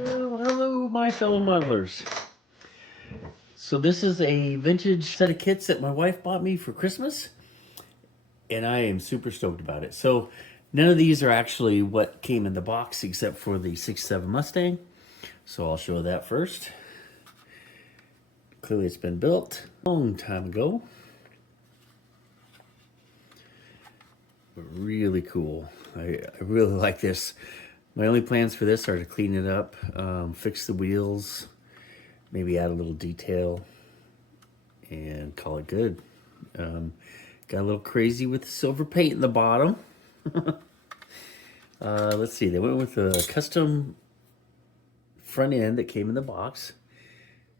Well, hello, my fellow modelers. So this is a vintage set of kits that my wife bought me for Christmas, and I am super stoked about it. So none of these are actually what came in the box except for the 67 Mustang. So I'll show that first. Clearly it's been built a long time ago. But really cool. I really like this. My only plans for this are to clean it up, fix the wheels, maybe add a little detail, and call it good. Got a little crazy with the silver paint in the bottom. Let's see, they went with a custom front end that came in the box.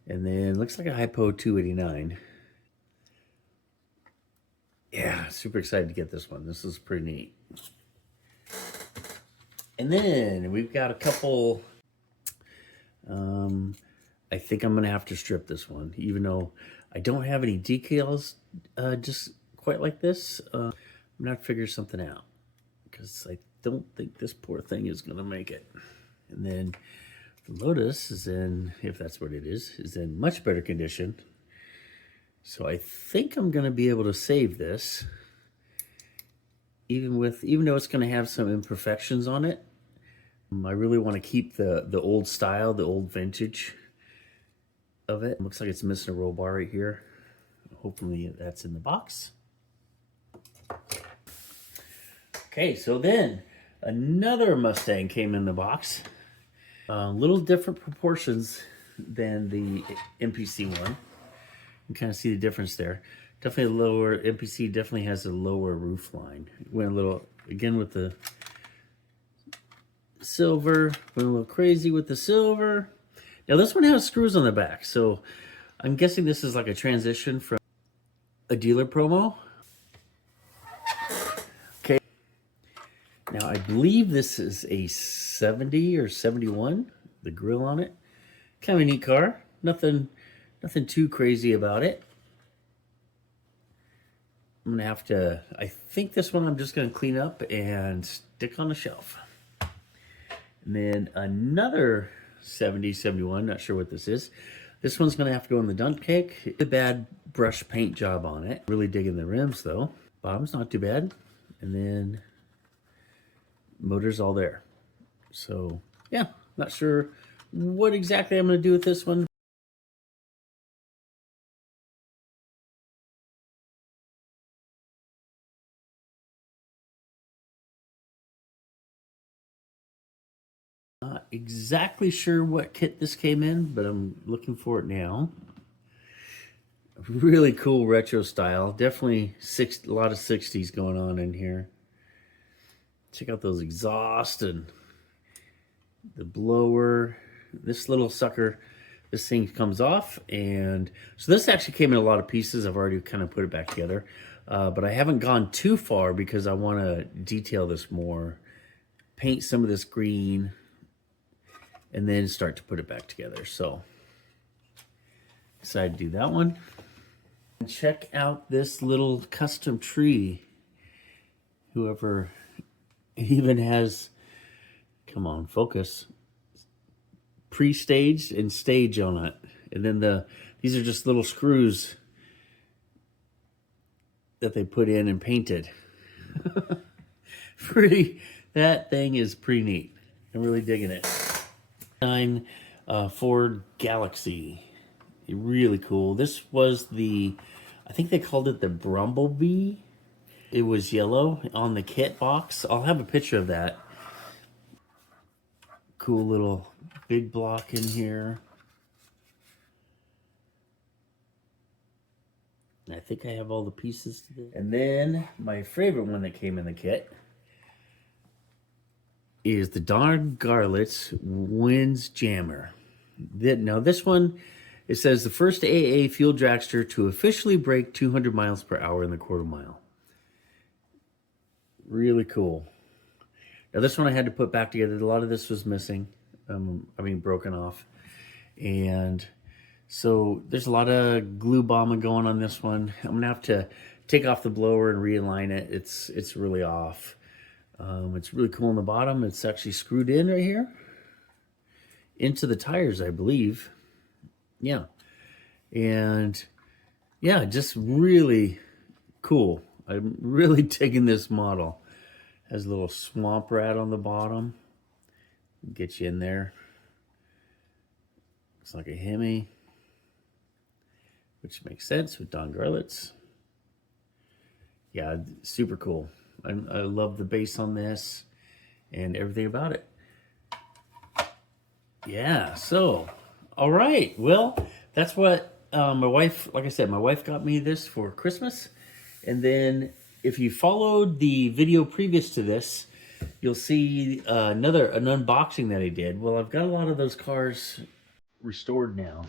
And then looks like a Hypo 289. Yeah, super excited to get this one. This is pretty neat. And then we've got a couple, I think I'm gonna have to strip this one, even though I don't have any decals just quite like this. I'm gonna have to figure something out because I don't think this poor thing is gonna make it. And then the Lotus is in, if that's what it is in much better condition. So I think I'm gonna be able to save this, even though it's gonna have some imperfections on it. I really want to keep the old style, the old vintage of it. Looks like it's missing a roll bar right here. Hopefully that's in the box. Okay, so then another Mustang came in the box. Little different proportions than the MPC one. You can kind of see the difference there. Definitely a lower, MPC definitely has a lower roof line. Went a little, again with the silver, went a little crazy with the silver. Now this one has screws on the back, so I'm guessing this is like a transition from a dealer promo. Okay. Now I believe this is a 70 or 71, the grill on it. Kind of a neat car. Nothing too crazy about it. I'm gonna have to, I think this one I'm just gonna clean up and stick on the shelf. And then another 70, 71, not sure what this is. This one's gonna have to go in the dump cake. A bad brush paint job on it. Really digging the rims though. Bottom's not too bad. And then motor's all there. So yeah, not sure what exactly I'm gonna do with this one. Not exactly sure what kit this came in, but I'm looking for it now. Really cool retro style. Definitely a lot of 60s going on in here. Check out those exhausts and the blower. This little sucker, this thing comes off. And so this actually came in a lot of pieces. I've already kind of put it back together. But I haven't gone too far because I want to detail this more. Paint some of this green and then start to put it back together. So decided to do that one. And check out this little custom tree. Whoever even has, come on, focus, pre-staged and stage on it. And then these are just little screws that they put in and painted. That thing is pretty neat. I'm really digging it. Ford Galaxie. Really cool. This was I think they called it the Bumblebee. It was yellow on the kit box. I'll have a picture of that. Cool little big block in here. And I think I have all the pieces to this. And then my favorite one that came in the kit is the darn Garlits Wynn's Jammer. Now this one, it says the first AA fuel dragster to officially break 200 miles per hour in the quarter mile. Really cool. Now this one I had to put back together. A lot of this was missing. Broken off. And so there's a lot of glue bombing going on this one. I'm gonna have to take off the blower and realign it. It's really off. It's really cool on the bottom. It's actually screwed in right here into the tires, I believe. Yeah. And yeah, just really cool. I'm really digging this model. Has a little swamp rat on the bottom. Get you in there. Looks like a Hemi, which makes sense with Don Garlits. Yeah, super cool. I love the base on this and everything about it. Yeah, so, all right. Well, that's what my wife, like I said, my wife got me this for Christmas. And then if you followed the video previous to this, you'll see an unboxing that I did. Well, I've got a lot of those cars restored now.